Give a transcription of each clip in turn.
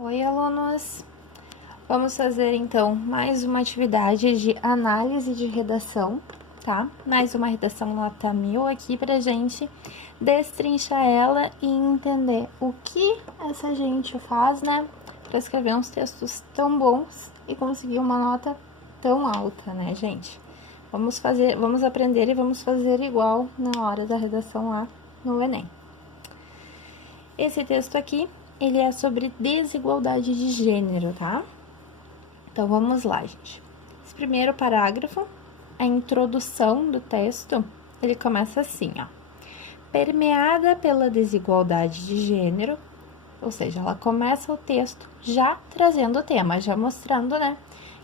Oi, alunos! Vamos fazer, então, mais uma atividade de análise de redação, tá? Mais uma redação nota 1000 aqui pra gente destrinchar ela e entender o que essa gente faz, né? Pra escrever uns textos tão bons e conseguir uma nota tão alta, né, gente? Vamos aprender e vamos fazer igual na hora da redação lá no Enem. Esse texto aqui, ele é sobre desigualdade de gênero, tá? Então, vamos lá, gente. Esse primeiro parágrafo, a introdução do texto, ele começa assim, ó. Permeada pela desigualdade de gênero, ou seja, ela começa o texto já trazendo o tema, já mostrando, né,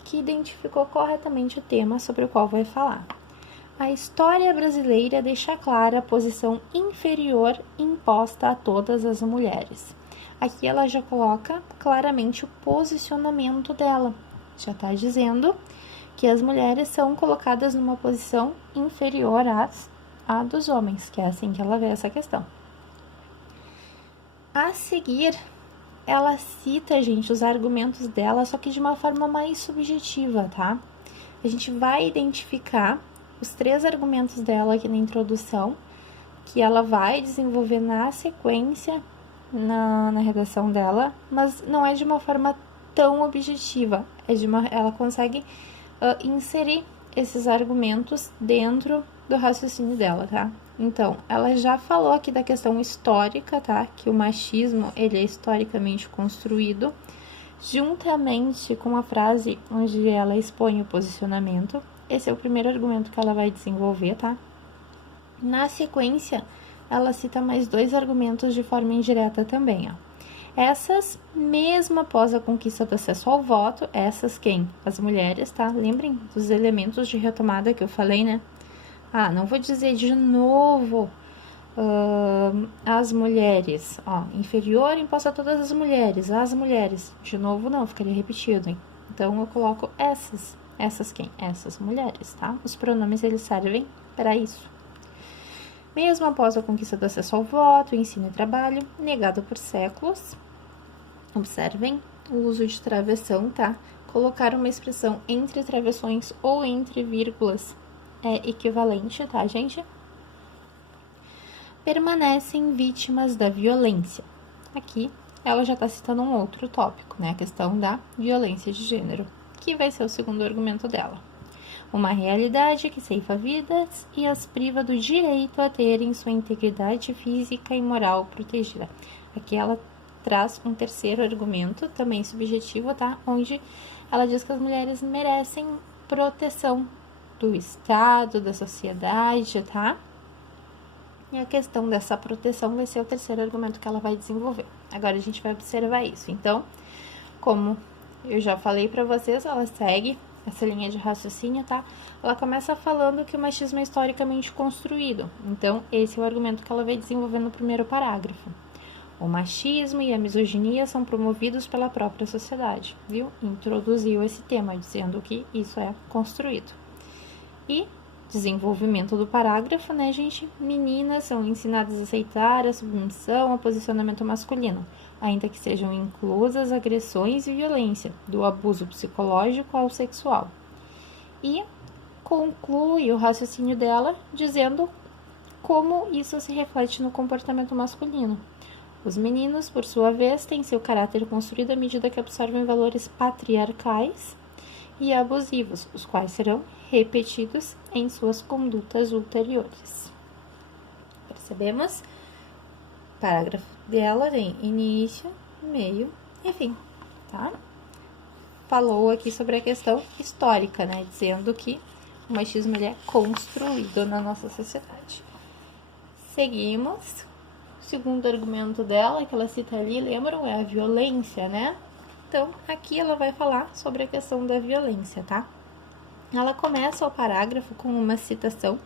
que identificou corretamente o tema sobre o qual vai falar. A história brasileira deixa clara a posição inferior imposta a todas as mulheres. Aqui ela já coloca claramente o posicionamento dela. Já está dizendo que as mulheres são colocadas numa posição inferior à dos homens, que é assim que ela vê essa questão. A seguir, ela cita, gente, os argumentos dela, só que de uma forma mais subjetiva, tá? A gente vai identificar os 3 argumentos dela aqui na introdução, que ela vai desenvolver na sequência, na redação dela, mas não é de uma forma tão objetiva, ela consegue inserir esses argumentos dentro do raciocínio dela, tá? Então, ela já falou aqui da questão histórica, tá? Que o machismo, ele é historicamente construído, juntamente com a frase onde ela expõe o posicionamento. Esse é o primeiro argumento que ela vai desenvolver, tá? Na sequência, ela cita mais 2 argumentos de forma indireta também, ó. Essas, mesmo após a conquista do acesso ao voto, essas quem? As mulheres, tá? Lembrem dos elementos de retomada que eu falei, né? Ah, não vou dizer de novo as mulheres, ó, inferior imposto a todas as mulheres, de novo não, ficaria repetido, hein? Então, eu coloco essas quem? Essas mulheres, tá? Os pronomes, eles servem para isso. Mesmo após a conquista do acesso ao voto, ensino e trabalho, negado por séculos, observem o uso de travessão, tá? Colocar uma expressão entre travessões ou entre vírgulas é equivalente, tá, gente? Permanecem vítimas da violência. Aqui, ela já está citando um outro tópico, né? A questão da violência de gênero, que vai ser o segundo argumento dela. Uma realidade que ceifa vidas e as priva do direito a terem sua integridade física e moral protegida. Aqui ela traz um terceiro argumento, também subjetivo, tá? Onde ela diz que as mulheres merecem proteção do Estado, da sociedade, tá? E a questão dessa proteção vai ser o terceiro argumento que ela vai desenvolver. Agora a gente vai observar isso. Então, como eu já falei para vocês, ela segue essa linha de raciocínio, tá? Ela começa falando que o machismo é historicamente construído. Então, esse é o argumento que ela vai desenvolver no primeiro parágrafo. O machismo e a misoginia são promovidos pela própria sociedade, viu? Introduziu esse tema, dizendo que isso é construído. E desenvolvimento do parágrafo, né, gente? Meninas são ensinadas a aceitar a submissão ao posicionamento masculino, ainda que sejam inclusas agressões e violência, do abuso psicológico ao sexual. E conclui o raciocínio dela dizendo como isso se reflete no comportamento masculino. Os meninos, por sua vez, têm seu caráter construído à medida que absorvem valores patriarcais e abusivos, os quais serão repetidos em suas condutas ulteriores. Percebemos? O parágrafo dela tem início, meio e fim, tá? Falou aqui sobre a questão histórica, né? Dizendo que o machismo ele é construído na nossa sociedade. Seguimos. O segundo argumento dela, que ela cita ali, lembram? É a violência, né? Então, aqui ela vai falar sobre a questão da violência, tá? Ela começa o parágrafo com uma citação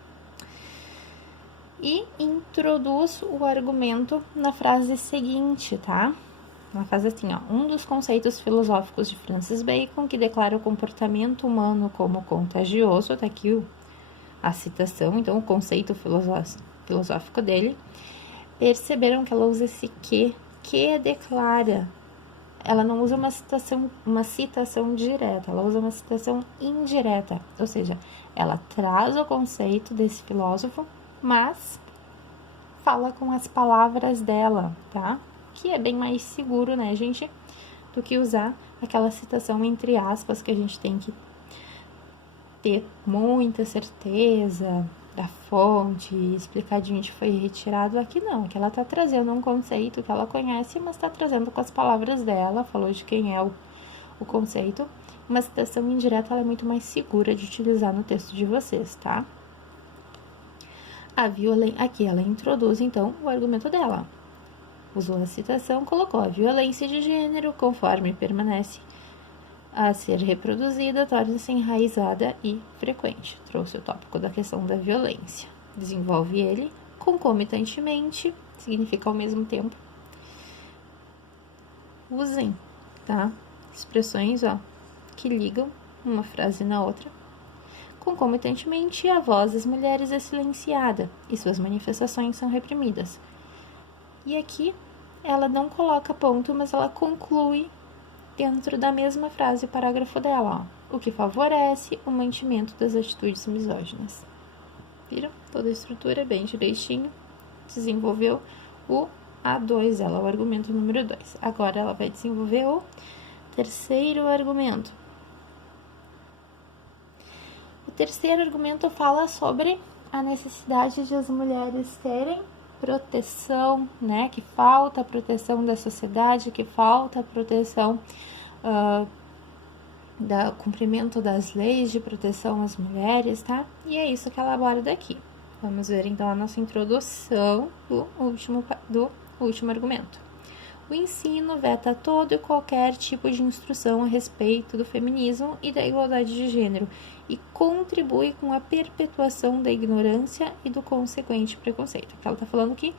e introduz o argumento na frase seguinte, tá? Ela faz assim, ó. Um dos conceitos filosóficos de Francis Bacon, que declara o comportamento humano como contagioso, tá aqui a citação, então o conceito filosófico dele. Perceberam que ela usa esse que declara ela não usa uma citação direta, ela usa uma citação indireta, ou seja, ela traz o conceito desse filósofo, mas fala com as palavras dela, tá? Que é bem mais seguro, né, gente, do que usar aquela citação entre aspas que a gente tem que ter muita certeza da fonte, explicar de onde foi retirado. Aqui não, aqui ela tá trazendo um conceito que ela conhece, mas tá trazendo com as palavras dela, falou de quem é o conceito. Uma citação indireta, ela é muito mais segura de utilizar no texto de vocês, tá? Aqui ela introduz, então, o argumento dela. Usou a citação, colocou a violência de gênero, conforme permanece a ser reproduzida, torna-se enraizada e frequente. Trouxe o tópico da questão da violência. Desenvolve ele concomitantemente, significa ao mesmo tempo. Usem, tá? Expressões, ó, que ligam uma frase na outra. Concomitantemente, a voz das mulheres é silenciada e suas manifestações são reprimidas. E aqui, ela não coloca ponto, mas ela conclui dentro da mesma frase, o parágrafo dela, ó, o que favorece o mantimento das atitudes misóginas. Viram? Toda a estrutura bem direitinho. Desenvolveu o A2 dela, o argumento número 2. Agora ela vai desenvolver o terceiro argumento. O terceiro argumento fala sobre a necessidade de as mulheres terem proteção, né? Que falta a proteção da sociedade, que falta a proteção do cumprimento das leis de proteção às mulheres, tá? E é isso que ela aborda aqui. Vamos ver então a nossa introdução do último argumento. O ensino veta todo e qualquer tipo de instrução a respeito do feminismo e da igualdade de gênero e contribui com a perpetuação da ignorância e do consequente preconceito. Aqui ela está falando que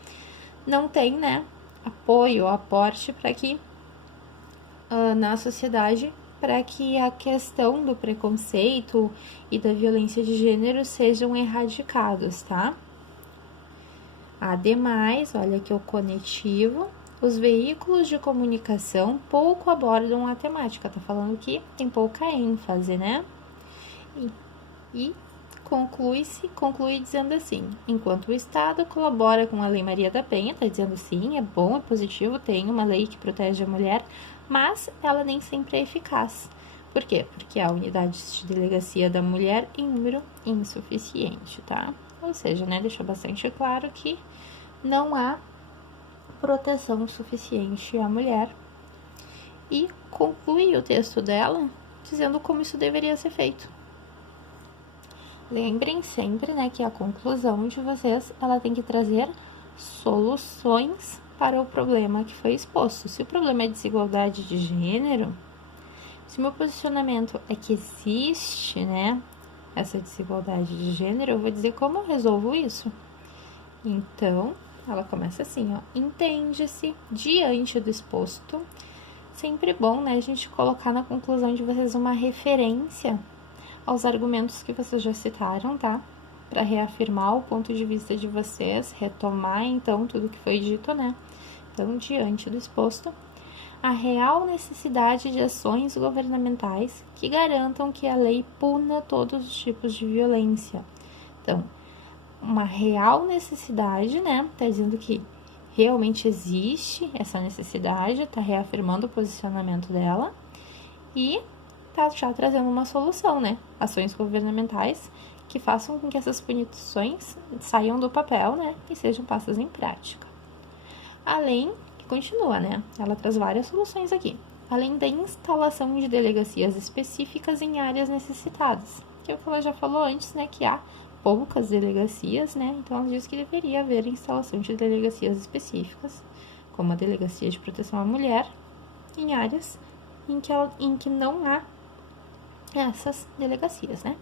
não tem, né, apoio, aporte para que na sociedade, para que a questão do preconceito e da violência de gênero sejam erradicados, tá? Ademais, olha aqui o conectivo. Os veículos de comunicação pouco abordam a temática. Tá falando que tem pouca ênfase, né? E conclui dizendo assim: enquanto o Estado colabora com a Lei Maria da Penha, tá dizendo sim, é bom, é positivo, tem uma lei que protege a mulher, mas ela nem sempre é eficaz. Por quê? Porque há unidades de delegacia da mulher em número insuficiente, tá? Ou seja, né, deixa bastante claro que não há proteção suficiente à mulher. E conclui o texto dela dizendo como isso deveria ser feito. Lembrem sempre, né, que a conclusão de vocês, ela tem que trazer soluções para o problema que foi exposto. Se o problema é desigualdade de gênero, se meu posicionamento é que existe, né, essa desigualdade de gênero, eu vou dizer como eu resolvo isso. Então, ela começa assim, ó, entende-se diante do exposto. Sempre bom, né, a gente colocar na conclusão de vocês uma referência aos argumentos que vocês já citaram, tá? Para reafirmar o ponto de vista de vocês, retomar, então, tudo que foi dito, né? Então, diante do exposto, a real necessidade de ações governamentais que garantam que a lei puna todos os tipos de violência. Então, uma real necessidade, né? Tá dizendo que realmente existe essa necessidade, tá reafirmando o posicionamento dela e tá já trazendo uma solução, né? Ações governamentais que façam com que essas punições saiam do papel, né? E sejam postas em prática. Além, continua, né? Ela traz várias soluções aqui. Além da instalação de delegacias específicas em áreas necessitadas. Que é o que ela já falou antes, né? Que há poucas delegacias, né? Então, ela diz que deveria haver instalação de delegacias específicas, como a Delegacia de Proteção à Mulher, em áreas em que não há essas delegacias, né?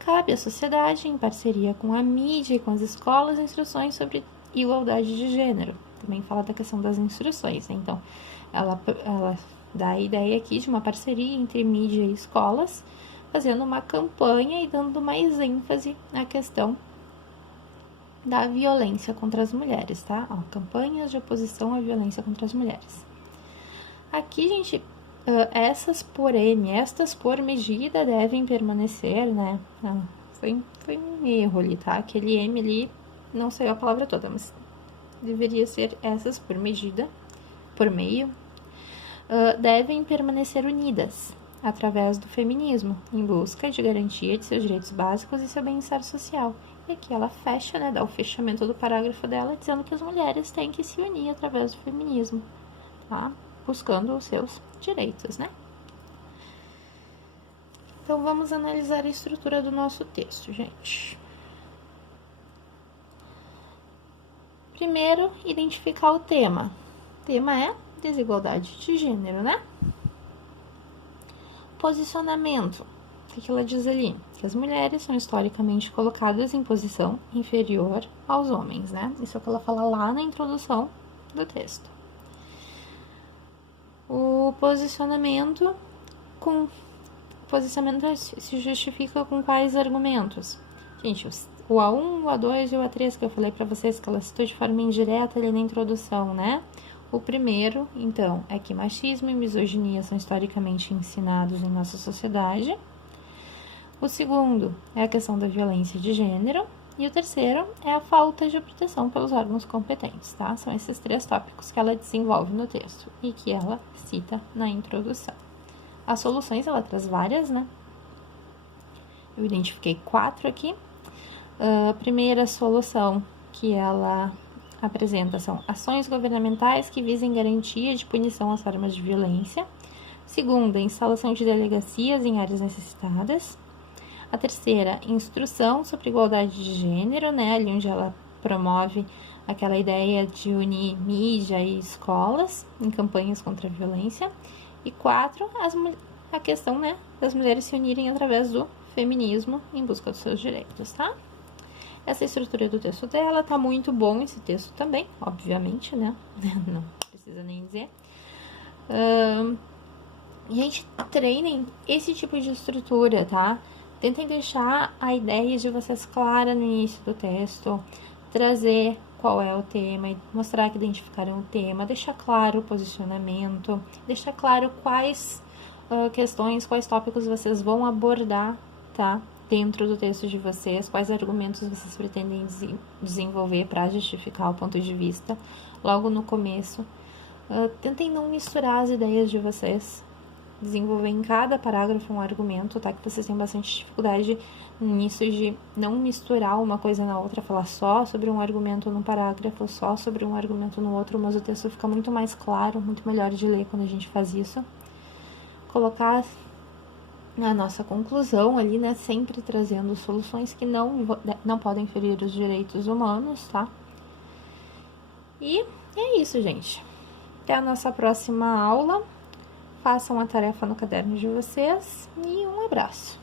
Cabe à sociedade, em parceria com a mídia e com as escolas, instruções sobre igualdade de gênero. Também fala da questão das instruções, né? Então, ela dá a ideia aqui de uma parceria entre mídia e escolas, fazendo uma campanha e dando mais ênfase na questão da violência contra as mulheres, tá? Ó, campanhas de oposição à violência contra as mulheres. Aqui, gente, essas por M, estas por medida devem permanecer, né? Foi um erro ali, tá? Aquele M ali, não sei a palavra toda, mas deveria ser essas por medida, por meio, devem permanecer unidas através do feminismo, em busca de garantia de seus direitos básicos e seu bem-estar social. E aqui ela fecha, né, dá o fechamento do parágrafo dela, dizendo que as mulheres têm que se unir através do feminismo, tá? Buscando os seus direitos, né? Então, vamos analisar a estrutura do nosso texto, gente. Primeiro, identificar o tema. O tema é desigualdade de gênero, né? Posicionamento. O que ela diz ali? Que as mulheres são historicamente colocadas em posição inferior aos homens, né? Isso é o que ela fala lá na introdução do texto. O posicionamento se justifica com quais argumentos? Gente, o A1, o A2 e o A3 que eu falei para vocês que ela citou de forma indireta ali na introdução, né? O primeiro, então, é que machismo e misoginia são historicamente ensinados em nossa sociedade. O segundo é a questão da violência de gênero. E o terceiro é a falta de proteção pelos órgãos competentes, tá? São esses 3 tópicos que ela desenvolve no texto e que ela cita na introdução. As soluções, ela traz várias, né? Eu identifiquei 4 aqui. A primeira solução que ela apresenta são ações governamentais que visem garantia de punição às formas de violência. Segunda, instalação de delegacias em áreas necessitadas. A terceira, instrução sobre igualdade de gênero, né? Ali onde ela promove aquela ideia de unir mídia e escolas em campanhas contra a violência. E 4, a questão, né, das mulheres se unirem através do feminismo em busca dos seus direitos, tá? Essa estrutura do texto dela tá muito bom, esse texto também, obviamente, né? Não precisa nem dizer. Gente, treinem esse tipo de estrutura, tá? Tentem deixar a ideia de vocês clara no início do texto, trazer qual é o tema, mostrar que identificaram o tema, deixar claro o posicionamento, deixar claro quais questões, quais tópicos vocês vão abordar, tá? Dentro do texto de vocês, quais argumentos vocês pretendem desenvolver para justificar o ponto de vista logo no começo. Tentem não misturar as ideias de vocês, desenvolver em cada parágrafo um argumento, tá? Que vocês têm bastante dificuldade nisso de não misturar uma coisa na outra, falar só sobre um argumento num parágrafo, só sobre um argumento no outro, mas o texto fica muito mais claro, muito melhor de ler quando a gente faz isso. Colocar a nossa conclusão ali, né? Sempre trazendo soluções que não podem ferir os direitos humanos, tá? E é isso, gente. Até a nossa próxima aula. Façam a tarefa no caderno de vocês e um abraço.